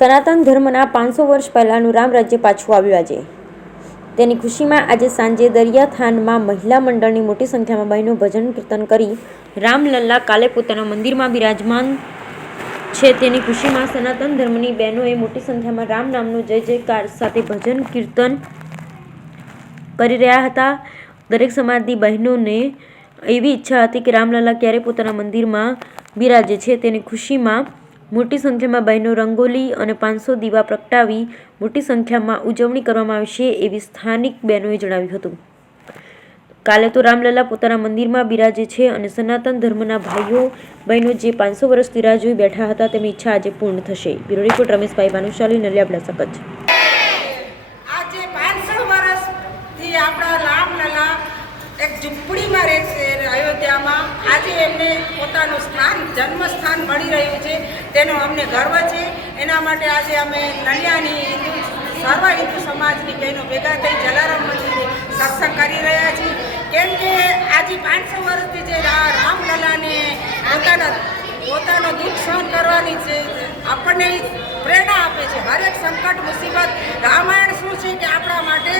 સનાતન ધર્મના 500 વર્ષ પહેલાંનું રામ રાજ્ય પાછું આવ્યું આજે. તેની ખુશીમાં આજે સાંજે દરિયાથાનમાં મહિલા મંડળની મોટી સંખ્યામાં બહેનો ભજન કીર્તન કરી રામલલ્લા કાલે પોતાના મંદિરમાં બિરાજમાન છે. તેની ખુશીમાં સનાતન ધર્મની બહેનોએ મોટી સંખ્યામાં રામ નામનો જય જયકાર સાથે ભજન કીર્તન કરી રહ્યા હતા. દરેક સમાજની બહેનોને એવી ઈચ્છા હતી કે રામલલ્લા ક્યારે પોતાના મંદિરમાં બિરાજે છે. તેની ખુશીમાં મોટી સંખ્યામાં બહેનો રંગોલી અને 500 દીવા પ્રગટાવી મોટી સંખ્યામાં ઉજવણી કરવામાં આવશે એવી સ્થાનિક બહેનોએ જણાવ્યું હતું. કાલે તો રામલલ્લા પોતાના મંદિરમાં બિરાજે છે અને સનાતન ધર્મના ભાઈઓ બહેનો જે 500 વર્ષથી રાહ જોઈ બેઠા હતા તેમની ઈચ્છા આજે પૂર્ણ થશે. Bureau report Rameshbhai Bhanushali, Naliya, Abdasa, Kutch. આજે 500 વર્ષથી આપણા રામલલ્લા એક ઝૂંપડીમાં રહે છે અયોધ્યામાં. આજે એમને પોતાનું સ્થાન જન્મસ્થાન મળી રહ્યું છે તેનો અમને ગર્વ છે. એના માટે આજે અમે નલિયાની સર્વ હિન્દુ સમાજની બહેનો ભેગા થઈ જલારામ મંદિરે સત્સંગ કરી રહ્યા છીએ. કેમ કે આજે 500 વર્ષથી જે રામલલ્લાને પોતાનો દુઃખ સહન કરવાની છે આપણને પ્રેરણા આપે છે. હરેક સંકટ મુસીબત રામાયણ શું છે કે આપણા માટે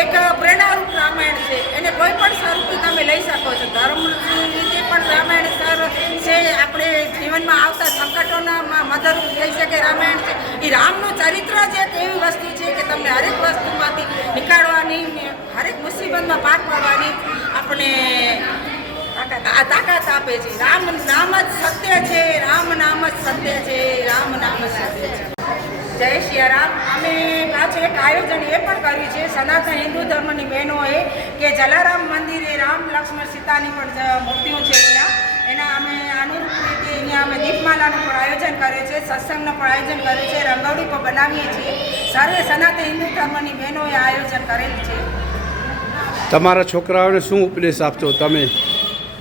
એક પ્રેરણારૂપ રામાયણ છે. એને કોઈ પણ સ્વરૂપથી તમે લઈ શકો છો. ધર્મની રીતે પણ રામાયણ સર છે. આપણે જીવનમાં આવતા સંકટોના મદદરૂપ થઈ શકે રામાયણ છે. એ રામનું ચરિત્ર જ એક એવી વસ્તુ છે કે તમને હરેક વસ્તુમાંથી નીકાળવાની, હરેક મુસીબતમાં પાર પાડવાની આપણે તાકાત આપે છે. રામ નામ જ સત્ય છે, રામ નામ જ સત્ય છે, રામ નામ જ સત્ય છે. જય શ્રી રામ. અમે પાછું એક આયોજન એ પણ કર્યું છે સનાતન હિન્દુ ધર્મની બહેનોએ કે જલારામ મંદિરે રામ લક્ષ્મણ સીતાની પણ મૂર્તિઓ છે. એના અમે અનુરૂપ રીતે અહીંયા અમે દીપમાલાનું પણ આયોજન કર્યું છે, સત્સંગનું પણ આયોજન કર્યું છે, રંગોળી પણ બનાવીએ છીએ. સર્વે સનાતન હિન્દુ ધર્મની બહેનોએ આયોજન કરેલું છે. તમારા છોકરાઓને શું ઉપદેશ આપશો તમે?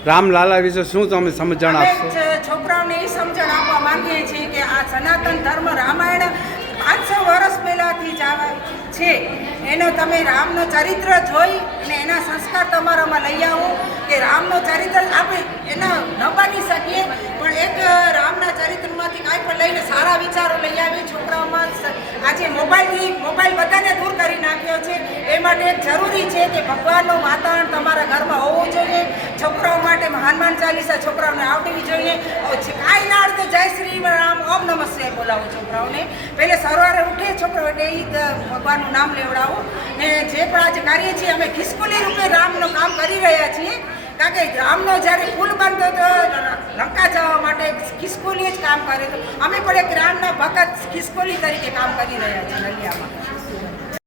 રામલાલા વિશે શું તમે સમજણ આપશો? છોકરાઓને એ સમજણ આપવા માંગીએ છીએ કે આ સનાતન ધર્મ રામાયણ 500 વર્ષ પહેલાંથી જ છે. એનો તમે રામનો ચરિત્ર જોઈ અને એના સંસ્કાર તમારામાં લઈ આવો કે રામનો ચરિત્ર આપણે એના ન બની શકીએ પણ એક રામના ચરિત્રમાંથી કાંઈ પણ લઈને સારા વિચારો લઈ આવીએ છોકરાઓમાં. આજે મોબાઈલ બધાને દૂર કરી નાખ્યો છે. એ માટે એક જરૂરી છે કે ભગવાનનું વાતાવરણ તમારા ઘરમાં હોવું જોઈએ. છોકરાઓ માટે હનુમાન ચાલીસા છોકરાઓને આવડવી જોઈએ. કાંઈ ના આવડે તો જય શ્રી રામ, ઓમ નમઃ શિવાય બોલાવો છોકરાઓને. પહેલે સવારે ઉઠે છોકરાઓ એટલે એ ભગવાનનું નામ લેવડાવો. ને જે પણ આજે કરીએ છીએ અમે ખિસકોલી રૂપે રામનું કામ કરી રહ્યા છીએ. કારણ કે રામનો જ્યારે પુલ બનતો હતો લંકા જવા માટે ખિસકોલીએ જ કામ કર્યું હતું. અમે પણ એક રામના ભગત ખિસકોલી તરીકે કામ કરી રહ્યા છીએ નલિયામાં.